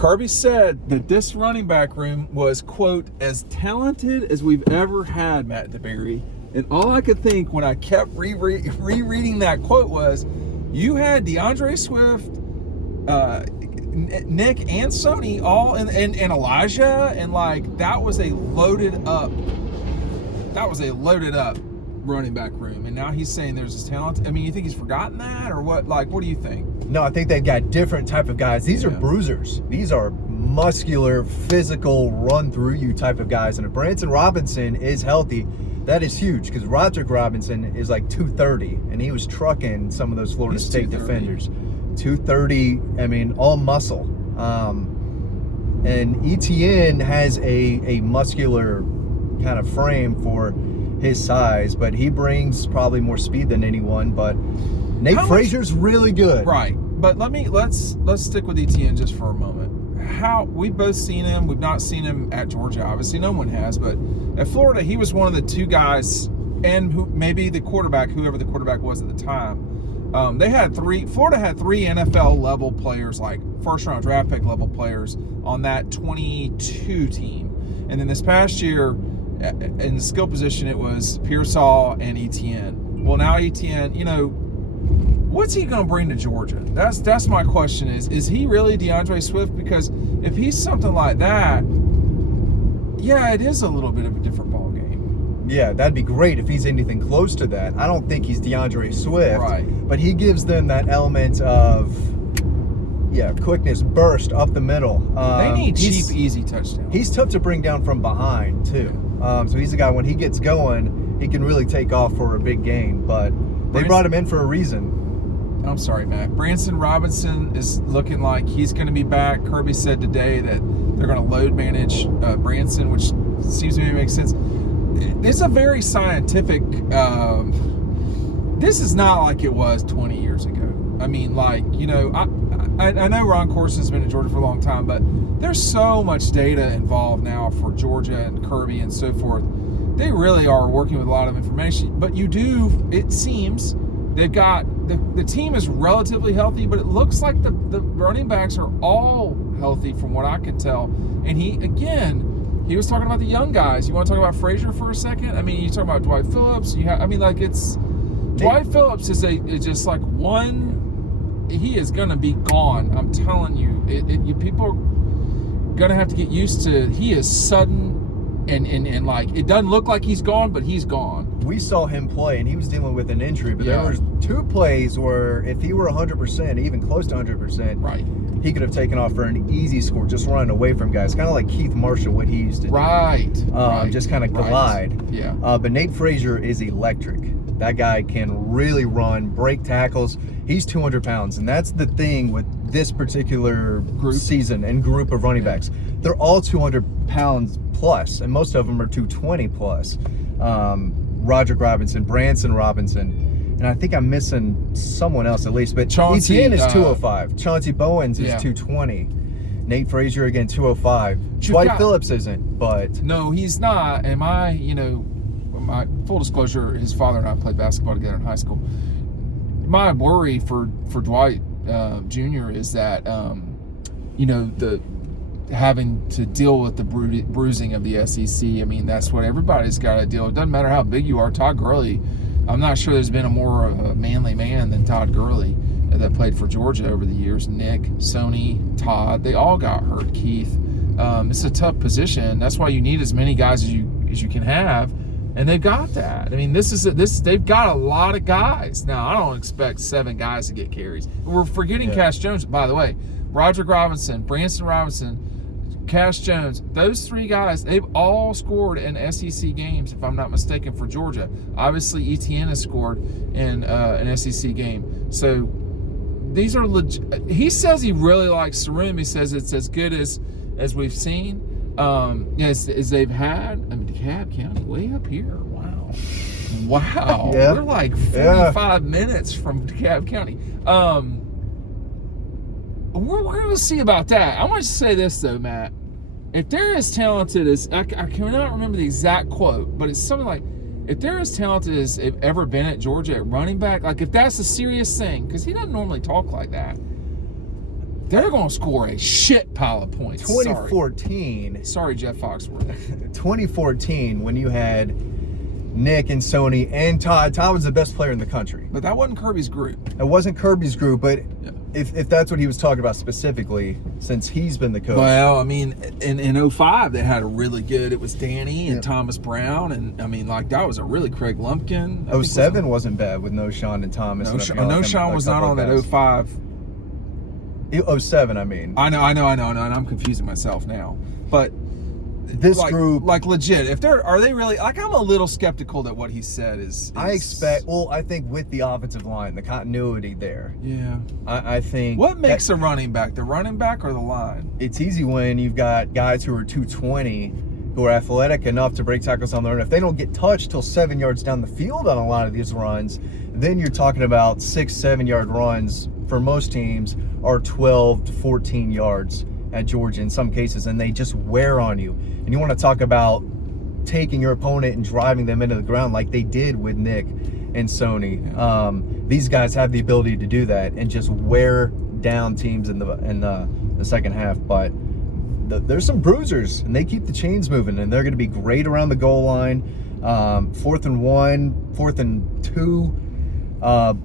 Kirby said that this running back room was, quote, as talented as we've ever had, Matt DeBerry. And all I could think when I kept rereading that quote was, you had DeAndre Swift, Nick and Sony all and Elijah, and like that was a loaded up running back room. And now he's saying there's this talent. I mean, you think he's forgotten that or what? Like, what do you think? No, I think they've got different type of guys. These are bruisers. These are muscular, physical, run through you type of guys. And if Branson Robinson is healthy, that is huge, because Roderick Robinson is like 230, and he was trucking some of those Florida State defenders. 230, I mean, all muscle. And Etienne has a muscular kind of frame for his size, but he brings probably more speed than anyone. But Nate Frazier's really good. Right. But let's stick with Etienne just for a moment. We've both seen him. We've not seen him at Georgia. Obviously, no one has. But at Florida, he was one of the two guys, and maybe the quarterback, whoever the quarterback was at the time. Florida had three NFL level players, like first round draft pick level players on that 22 team. And then this past year, in the skill position, it was Pearsall and Etienne. Well, now Etienne, what's he going to bring to Georgia? That's my question. Is he really DeAndre Swift? Because if he's something like that, yeah, it is a little bit of a different ball game. Yeah, that'd be great if he's anything close to that. I don't think he's DeAndre Swift, right? But he gives them that element of quickness, burst up the middle. They need cheap, easy touchdowns. He's tough to bring down from behind too. So he's a guy, when he gets going, he can really take off for a big gain. But they brought him in for a reason. I'm sorry, Matt. Branson Robinson is looking like he's going to be back. Kirby said today that they're going to load manage Branson, which seems to me to make sense. It's a very scientific. This is not like it was 20 years ago. I mean, like, I know Ron Corson's been at Georgia for a long time, but there's so much data involved now for Georgia and Kirby and so forth. They really are working with a lot of information. But it seems they've got, the team is relatively healthy, but it looks like the running backs are all healthy from what I can tell. And he was talking about the young guys. You want to talk about Frazier for a second? I mean, you talk about Dwight Phillips. Dwight Phillips is just like one. He is gonna be gone. I'm telling you. People are gonna have to get used to. He is sudden, and like it doesn't look like he's gone, but he's gone. We saw him play, and he was dealing with an injury. But there were two plays where, if he were 100%, even close to 100%, right, he could have taken off for an easy score, just running away from guys, kind of like Keith Marshall, what he used to do. Right. Just kind of glide. Yeah. But Nate Frazier is electric. That guy can really run, break tackles. He's 200 pounds, and that's the thing with this particular season and group of running backs. They're all 200 pounds plus, and most of them are 220 plus. Roderick Robinson, Branson Robinson, and I think I'm missing someone else at least, but Etienne is 205. Chauncey Bowens is 220. Nate Frazier, again, 205. Dwight Phillips isn't, but... No, he's not. And my full disclosure, his father and I played basketball together in high school. My worry for Dwight Jr. is that, the having to deal with the bruising of the SEC. I mean, that's what everybody's got to deal with. It doesn't matter how big you are. Todd Gurley, I'm not sure there's been a more of a manly man than Todd Gurley that played for Georgia over the years. Nick, Sony, Todd, they all got hurt. Keith, it's a tough position. That's why you need as many guys as you can have, and they've got that. I mean, they've got a lot of guys. Now, I don't expect 7 guys to get carries. We're forgetting Cash Jones, by the way. Roderick Robinson, Branson Robinson, Cash Jones, those 3 guys, they've all scored in SEC games, if I'm not mistaken, for Georgia. Obviously, Etienne has scored in an SEC game. So these are legit. He says he really likes the room. He says it's as good as we've seen, as they've had. I mean, DeKalb County, way up here. Wow. Yeah. We're like 45 minutes from DeKalb County. We're going to see about that. I want to say this, though, Matt. If they're as talented as, I cannot remember the exact quote, but it's something like, if they're as talented as they've ever been at Georgia at running back, like if that's a serious thing, because he doesn't normally talk like that, They're going to score a shit pile of points. 2014. Sorry, Jeff Foxworth. 2014, when you had Nick and Sony and Todd. Todd was the best player in the country. But that wasn't Kirby's group. It wasn't Kirby's group, but Yeah. if that's what he was talking about specifically, since he's been the coach. Well, I mean, in 05, they had a really good, it was Danny and Thomas Brown, and I mean, like, that was a really Craig Lumpkin. 07 wasn't bad with no Sean and Thomas. No, Sean was not on that 05. 07, I mean. I know, and I'm confusing myself now. But this group, like legit, are they really, like, I'm a little skeptical that what he said is I think with the offensive line, the continuity there. Yeah. I think. What makes a running back? The running back or the line? It's easy when you've got guys who are 220 who are athletic enough to break tackles on their own. If they don't get touched till 7 yards down the field on a lot of these runs, then you're talking about 6-7 yard runs for most teams are 12 to 14 yards at Georgia in some cases, and they just wear on you. And you want to talk about taking your opponent and driving them into the ground like they did with Nick and Sony. Yeah. These guys have the ability to do that and just wear down teams in the second half. But there's some bruisers, and they keep the chains moving, and they're going to be great around the goal line. 4th and 1, 4th and 2.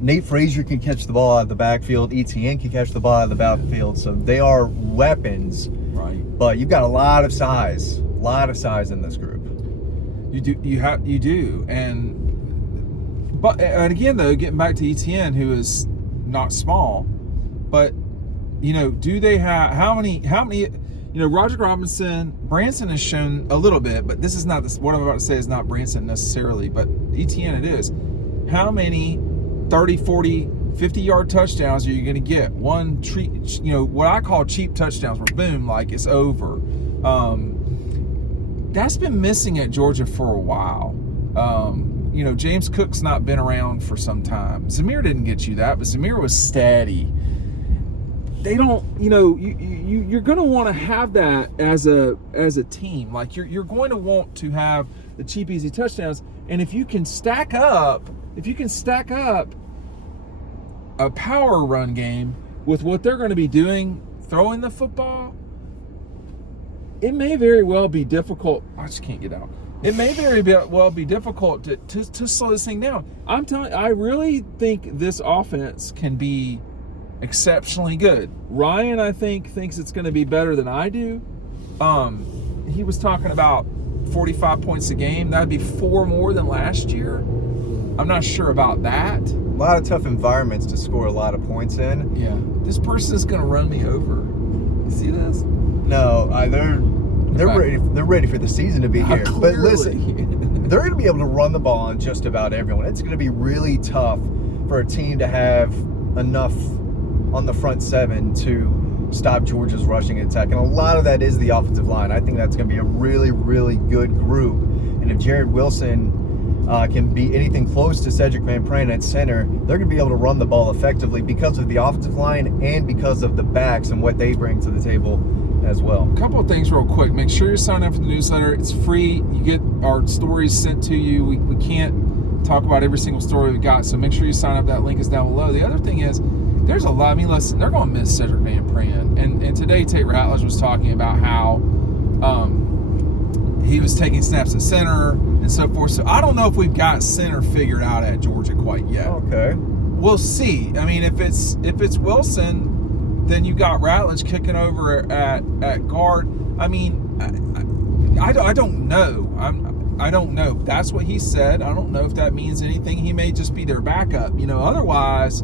Nate Frazier can catch the ball out of the backfield. ETN can catch the ball out of the backfield. So they are weapons. Right. But you've got a lot of size in this group. You do. And again, though, getting back to ETN, who is not small, but, you know, do they have, how many, you know, Roger Robinson, Branson has shown a little bit, but this is not this, what I'm about to say is not Branson necessarily, but ETN it is. How many 30, 40, 50-yard touchdowns are you going to get? One treat, you know, what I call cheap touchdowns, where boom, like it's over. That's been missing at Georgia for a while. You know, James Cook's not been around for some time. Zamir didn't get you that, but Zamir was steady. They don't, you know, you're going to want to have that as a team. Like you're going to want to have the cheap, easy touchdowns. And if you can stack up a power run game with what they're going to be doing, throwing the football, it may very well be difficult. I just can't get out. It may very well be difficult to slow this thing down. I'm telling you, I really think this offense can be exceptionally good. Ryan, I think, thinks it's going to be better than I do. He was talking about 45 points a game. That'd be 4 more than last year. I'm not sure about that. A lot of tough environments to score a lot of points in. Yeah. This person is going to run me over. You see this? No, they're ready. They're ready for the season to be here. But listen, they're going to be able to run the ball on just about everyone. It's going to be really tough for a team to have enough on the front 7 to stop Georgia's rushing attack. And a lot of that is the offensive line. I think that's going to be a really, really good group. And if Jared Wilson can be anything close to Cedric Van Pran at center, they're going to be able to run the ball effectively because of the offensive line and because of the backs and what they bring to the table as well. A couple of things real quick. Make sure you sign up for the newsletter. It's free. You get our stories sent to you. We can't talk about every single story we've got, so make sure you sign up. That link is down below. The other thing is, there's a lot. I mean, listen, they're going to miss Cedric Van Pran. And today, Tate Ratledge was talking about how he was taking snaps at center and so forth. So I don't know if we've got center figured out at Georgia quite yet. Okay. We'll see. I mean, if it's Wilson, then you got Ratledge kicking over at guard. I mean, I don't know. I don't know. That's what he said. I don't know if that means anything. He may just be their backup. You know, otherwise,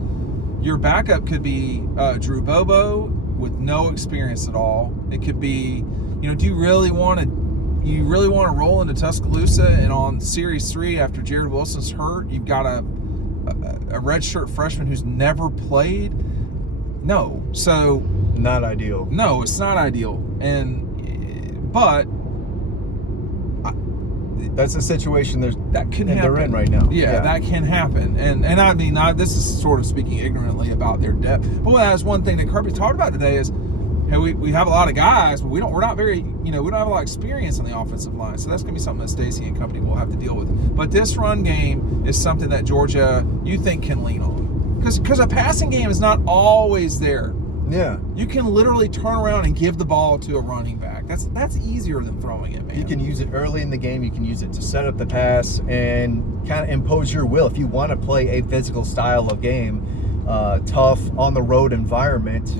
your backup could be Drew Bobo with no experience at all. It could be, you know, do you really want to roll into Tuscaloosa and on Series 3 after Jared Wilson's hurt, you've got a redshirt freshman who's never played? No. So not ideal. No, it's not ideal. But that's a situation that can happen. They're in right now. Yeah, that can happen. And I mean, this is sort of speaking ignorantly about their depth. But that's one thing that Kirby talked about today is, hey, we have a lot of guys, but we don't have a lot of experience on the offensive line. So that's going to be something that Stacey and company will have to deal with. But this run game is something that Georgia, you think, can lean on. Because a passing game is not always there. Yeah. You can literally turn around and give the ball to a running back. That's easier than throwing it, man. You can use it early in the game. You can use it to set up the pass and kind of impose your will. If you want to play a physical style of game, tough on the road environment,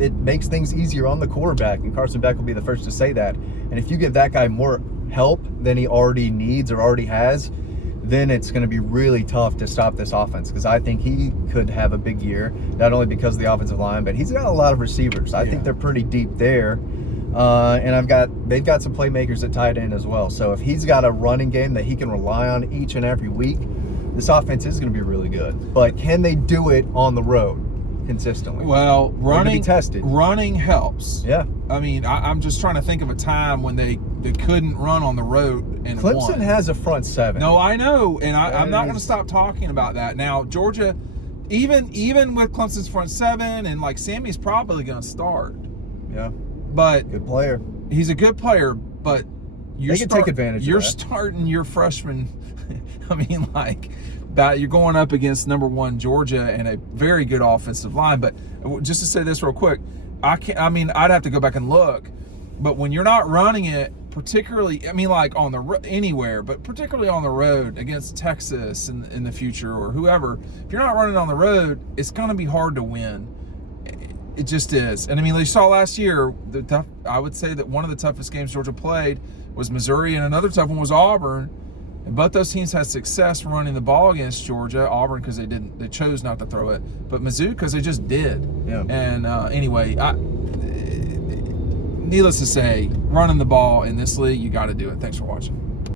it makes things easier on the quarterback. And Carson Beck will be the first to say that. And if you give that guy more help than he already needs or already has, then it's going to be really tough to stop this offense, because I think he could have a big year, not only because of the offensive line, but he's got a lot of receivers. I think they're pretty deep there. And they've got some playmakers at tight end as well. So if he's got a running game that he can rely on each and every week, this offense is going to be really good. But can they do it on the road consistently? Well, running be tested. Running helps. Yeah. I mean, I'm just trying to think of a time when they couldn't run on the road and Clemson won. has a front seven. No, I know, and I'm not going to stop talking about that. Now, Georgia, even with Clemson's front seven, and like Sammy's probably going to start. Yeah. But good player. He's a good player, but they can take advantage of that. You're starting your freshman. I mean, like, that you're going up against number 1 Georgia and a very good offensive line. But just to say this real quick, I'd have to go back and look. But when you're not running it, particularly, I mean, like anywhere, but particularly on the road against Texas in the future or whoever, if you're not running on the road, it's going to be hard to win. It just is. And I mean, you saw last year, I would say that one of the toughest games Georgia played was Missouri, and another tough one was Auburn. And both those teams had success running the ball against Georgia. Auburn because they chose not to throw it, but Mizzou because they just did. Yeah. And anyway, needless to say, running the ball in this league, you got to do it. Thanks for watching.